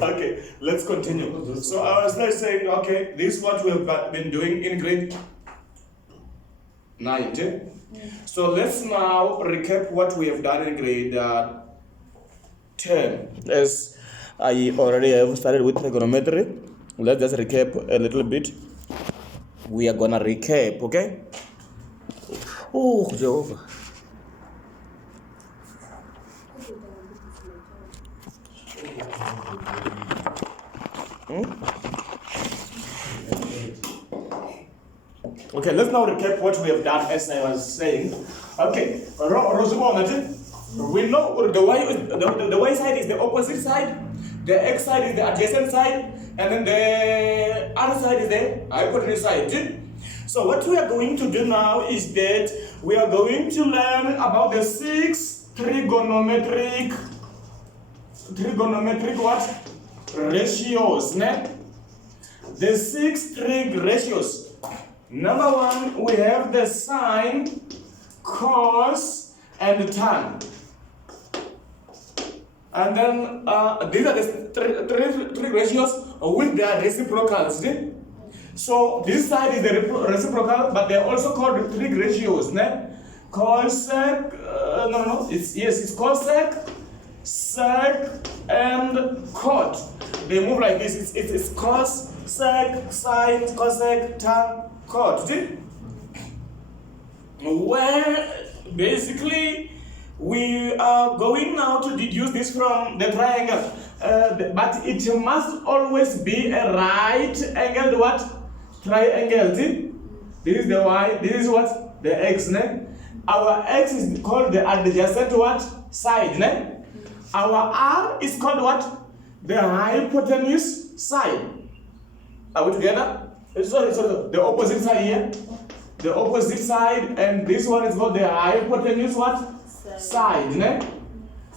Okay, let's continue. So I was like saying, okay, this is what we have been doing in grade 9. So let's now recap what we have done in grade 10. As I already have started with trigonometry, let's just recap a little bit. We are gonna recap, okay? Oh, Jehovah. Okay, let's now recap what we have done as I was saying. Okay, we know the y side is the opposite side, the x side is the adjacent side, and then the other side is the hypotenuse side. So what we are going to do now is that we are going to learn about the 6 trigonometric what? Ratios. The 6 trig ratios. Number 1, we have the sine, cos, and tan. And then these are the three ratios with their reciprocals. So this side is the reciprocal, but they are also called trig ratios. Cosec, it's cosec, sec, and cot. They move like this. It's cos, sec, sine, cosec, tan, cot. Where basically we are going now to deduce this from the triangle, but it must always be a right angled what? Triangle. This is the y, this is what? The x. Our x is called the adjacent what? Side. Our r is called what? The hypotenuse side. Are we together? Sorry, the opposite side here. The opposite side, and this one is called the hypotenuse what? Side.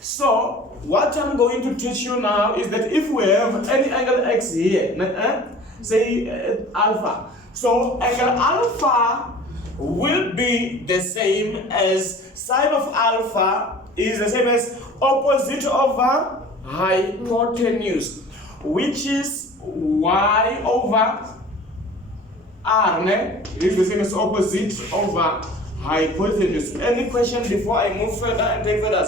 So what I'm going to teach you now is that if we have any angle x here, say alpha, so angle alpha will be the same as sine of alpha is the same as opposite over hypotenuse, which is y over r. It is the same as opposite over hypotenuse. Any question before I move further and take further?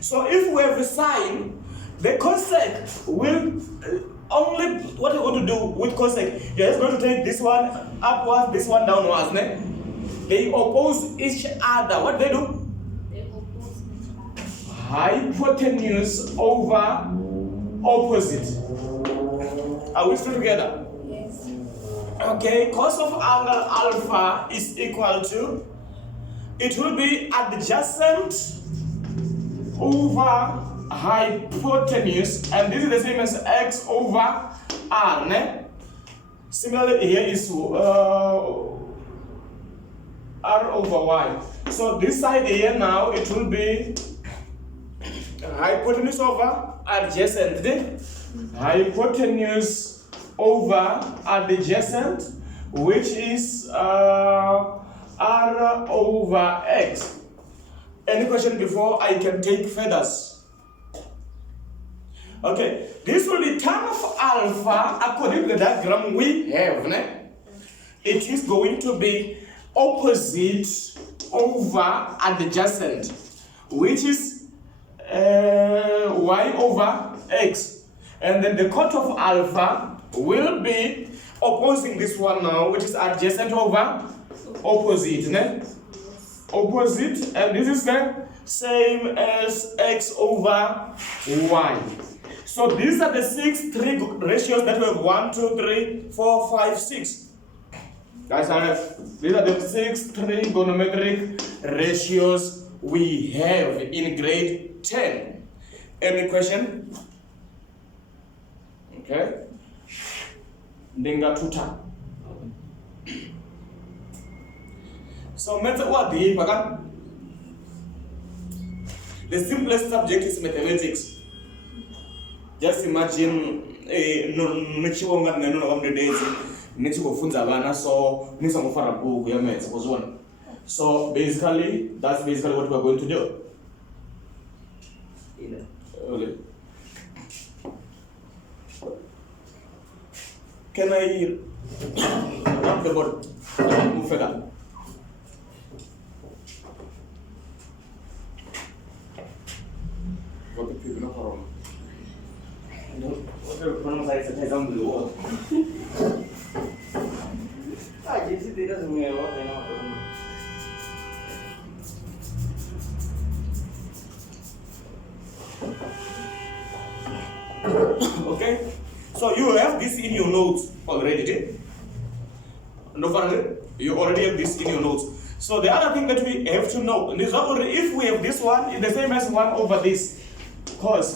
So if we have a sine, the cosec will only, what you're going to do with cosec, you're just going to take this one upwards, this one downwards. They oppose each other. What do? They oppose each other. Hypotenuse over opposite. Are we still together? Yes. Okay, cos of angle alpha is equal to, it will be adjacent over hypotenuse, and this is the same as x over r. Similarly, here is r over y. So this side here now, it will be hypotenuse over adjacent. Hypotenuse over adjacent, which is r over x. Any question before I can take feathers? Okay, this will be tan of alpha according to the diagram we have. It is going to be opposite over adjacent, which is y over x. And then the cot of alpha will be opposing this one now, which is adjacent over opposite. Opposite, and this is the same as x over y. So these are the 6 trig ratios that we have. 1, 2, 3, 4, 5, 6. Guys, these are the 6 trigonometric ratios we have in grade 10. Any question? Okay. Dinga tuta. So what the simplest subject is mathematics. Just imagine so basically that's basically what we're going to do. Okay. Can I rub the board? Move further. What the people know how? What the one side is a blue. Ah, this is the reason. Okay, so you have this in your notes already. No, you already have this in your notes. So the other thing that we have to know is that if we have this one, it's the same as 1 over this. Cos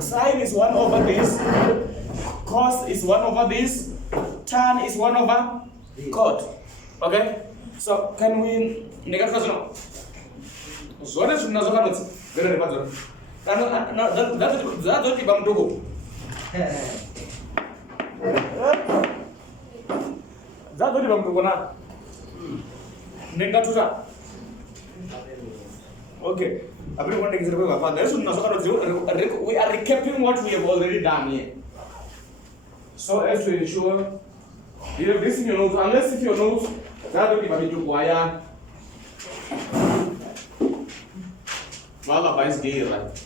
sine is 1 over this, cos is 1 over this, tan is 1 over cot. Okay, so can we negate this now? So let's not go to very important. That's what I'm doing. That's what I'm doing now. Negate. Okay. We are recapping what we have already done here. So as to ensure you have this in your notes, unless if your notes that will be able to wire. Well, is gay, right?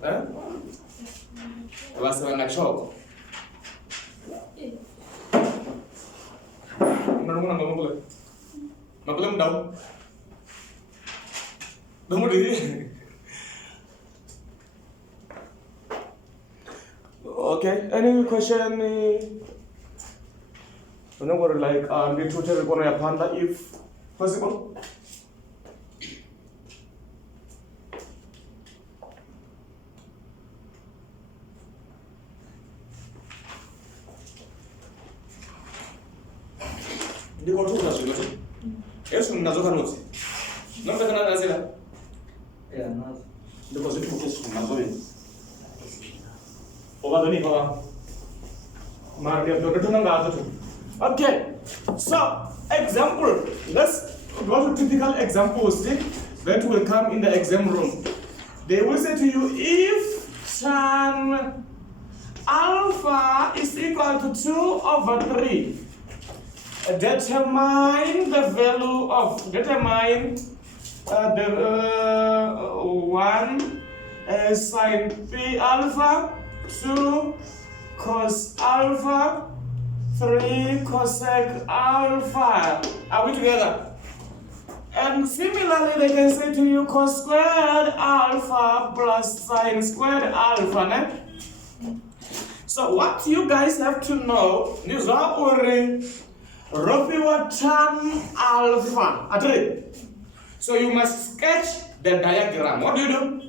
Huh? Was a shock. No, down. Okay, any question? Like the tutor going panda if possible? Di ko tuku na su note. Yesu nazo kanozi. Nombe kana nazela. Yeah, nazo. Ndiko zitu kusu nazo ni. Oba doni baba. Market doketu nanga azo. Okay. So, example. Let's go to typical examples that will come in the exam room. They will say to you, if tan alpha is equal to 2 over 3, determine the value of, one sine p alpha, 2 cos alpha, 3 cosec alpha. Are we together? And similarly, they can say to you cos squared alpha plus sine squared alpha. Ne? So what you guys have to know is Ropiwa tan alpha. So you must sketch the diagram. What do?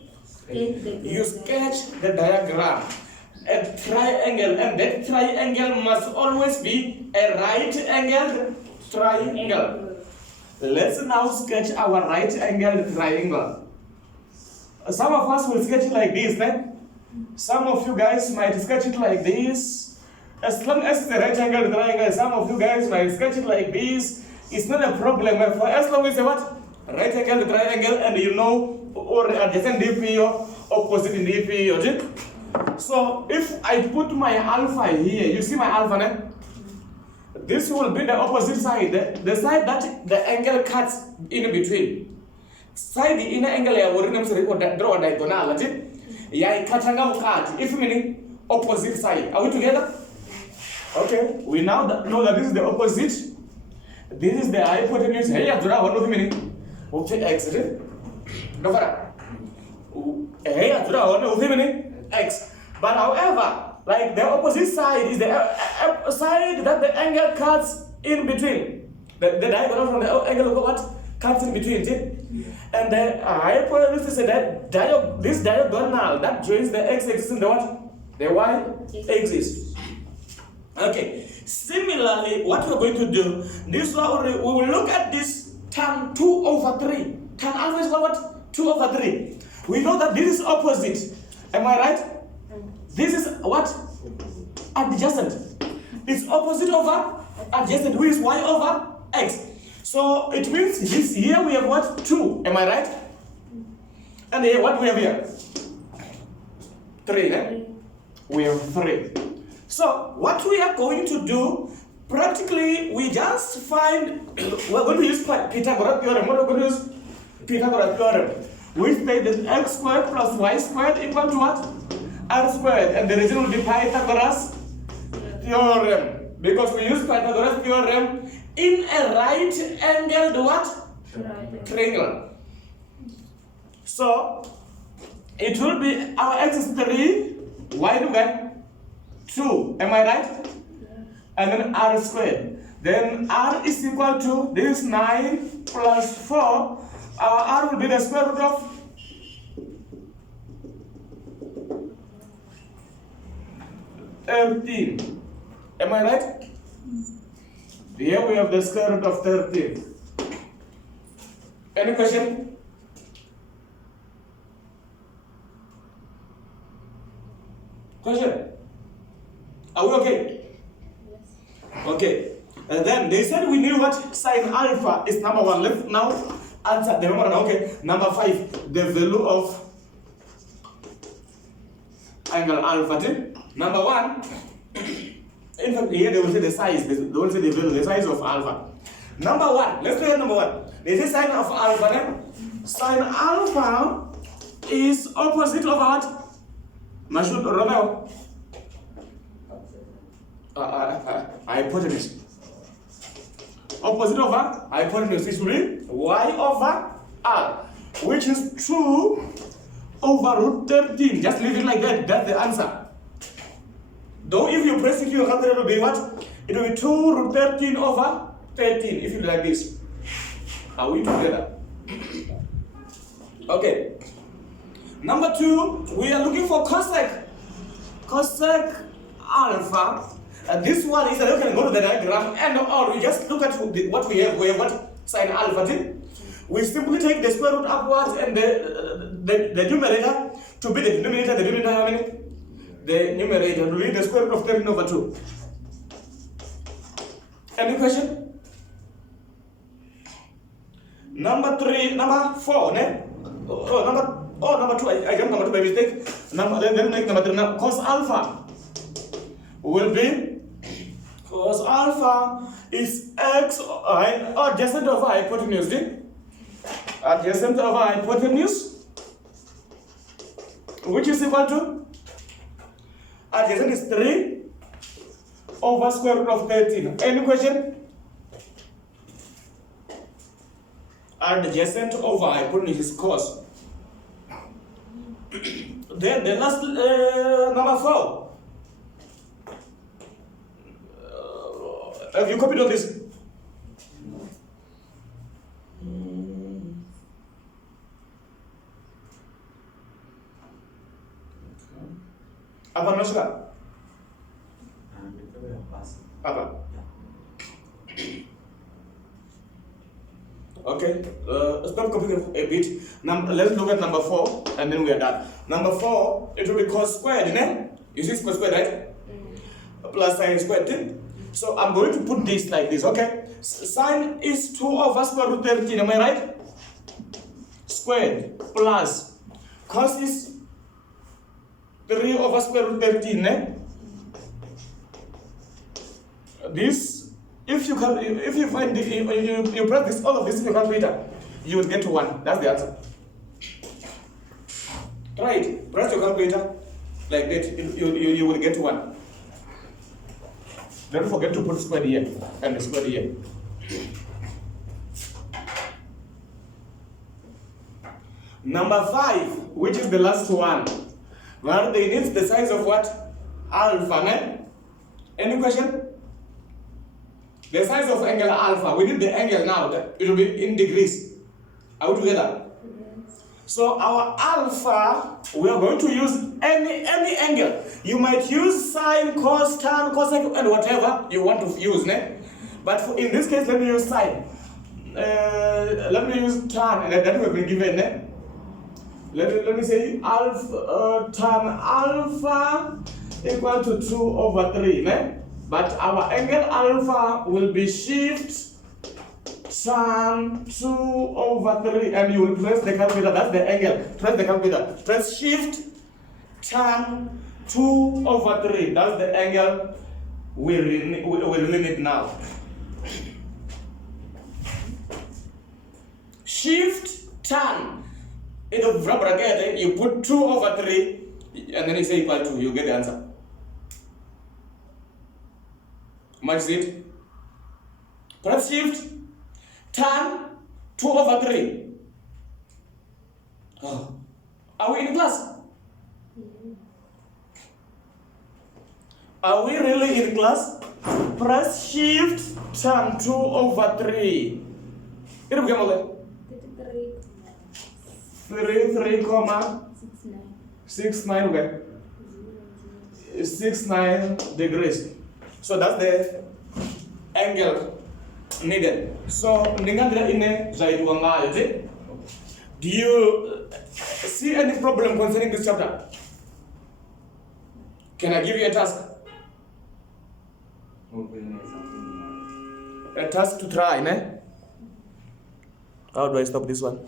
You sketch the diagram. A triangle, and that triangle must always be a right angled triangle. Let's now sketch our right angled triangle. Some of us will sketch it like this, then. Some of you guys might sketch it like this. As long as it's a right angled triangle, some of you guys might sketch it like this. It's not a problem. For as long as it's what? Right angled triangle, and you know, or adjacent DP or opposite in DP, okay? So if I put my alpha here, you see my alpha, né? This will be the opposite side, the side that the angle cuts in between. Side the inner angle I will draw a diagonal, okay? Yeah, cut. If meaning opposite side. Are we together? Okay, we now know that this is the opposite. This is the hypotenuse. Hey, I draw one of meaning. Okay, x. No, hey, I draw one of meaning x. But however, like the opposite side is the side that the angle cuts in between. The diagonal from the angle of what cuts in between. And the hypotenuse is that this diagonal that joins the x-axis and the what? The y-axis. Okay. Similarly, what we're going to do, this one we will look at this tan 2 over 3. Tan alpha is what? 2 over 3. We know that this is opposite. Am I right? This is what? Adjacent. It's opposite over adjacent, which is y over x. So it means this here we have what? 2. Am I right? And here, what we have here? 3, eh? We have 3. So, what we are going to do, practically, we just find, we're going to use Pythagoras theorem. What are we going to use? Pythagoras theorem. We say that x squared plus y squared equal to what? R squared. And the result will be Pythagoras theorem. Because we use Pythagoras theorem in a right-angled what? Triangle. So, it will be our x is 3, y will be 2. Am I right? And then r squared. Then r is equal to, this is 9 plus 4. Our r will be the square root of 13. Am I right? Here we have the square root of 13. Any question? Question? Are we okay? Yes. Okay. And then they said we knew what sine alpha is number 1. Let's now answer the number. Okay. Number 5, the value of angle alpha. Number 1. In fact, here they will say the size. They will say the value, the size of alpha. Number 1. Let's look at number 1. They say sine of alpha. Sine alpha is opposite of what? Mashud Romeo. Hypotenuse. Opposite over hypotenuse is really y over r, which is 2 over root 13. Just leave it like that. That's the answer. Though if you press it, your calculator will be what? It will be 2 root 13 over 13. If you do like this. Are we together? Okay. Number 2, we are looking for cosec. Cosec alpha. And this one is that you can go to the diagram and or we just look at what we have. We have what? Sine alpha. We simply take the square root upwards and the numerator to be the denominator. The denominator how many? The numerator to be the square root of 13 over 2. Any question? Number 4, ne? Number 2. I jumped number 2 by mistake. Then make number 3 now. Cos alpha will be cos alpha is x adjacent over hypotenuse. Adjacent over hypotenuse, which is equal to adjacent is 3 over square root of 13. Any question? Adjacent over hypotenuse is cos. Then the last number 4. Have you copied on this? Apa no suka? Apa? Okay. Stop copying a bit. Let's look at number 4 and then we are done. Number 4, it will be cos squared, isn't You see cos squared, right? Plus sine squared. So I'm going to put this like this, okay? Sine is 2 over square root 13, am I right? Squared plus cos is 3 over square root 13, This, if you find you press this, all of this in your calculator, you will get to 1. That's the answer. Try it. Press your calculator like that. You will get to 1. Don't forget to put square here and the square here. Number 5, which is the last one. Well, they need the size of what? Alpha, Any question? The size of angle alpha. We need the angle now. It will be in degrees. Are we together? So our alpha, we are going to use any angle. You might use sine, cos, tan, cosec, and whatever you want to use, But in this case, let me use sine. Let me use tan, and that will be given, Let me say alpha, tan alpha equal to 2 over 3, But our angle alpha will be shift tan 2 over 3, and you will press the calculator. That's the angle. Press the calculator. Press shift tan 2 over 3. That's the angle we really need now. Shift tan. In the bracket, you put 2 over 3, and then you say equal to, you get the answer. How much is it? Press shift tan 2 over 3. Oh. Are we in class? Are we really in class? Press shift tan 2 over 3. It will become 3, 69, okay. 69 degrees. So that's the angle needed. So, do you see any problem concerning this chapter? Can I give you a task? A task to try, ne? How do I stop this one?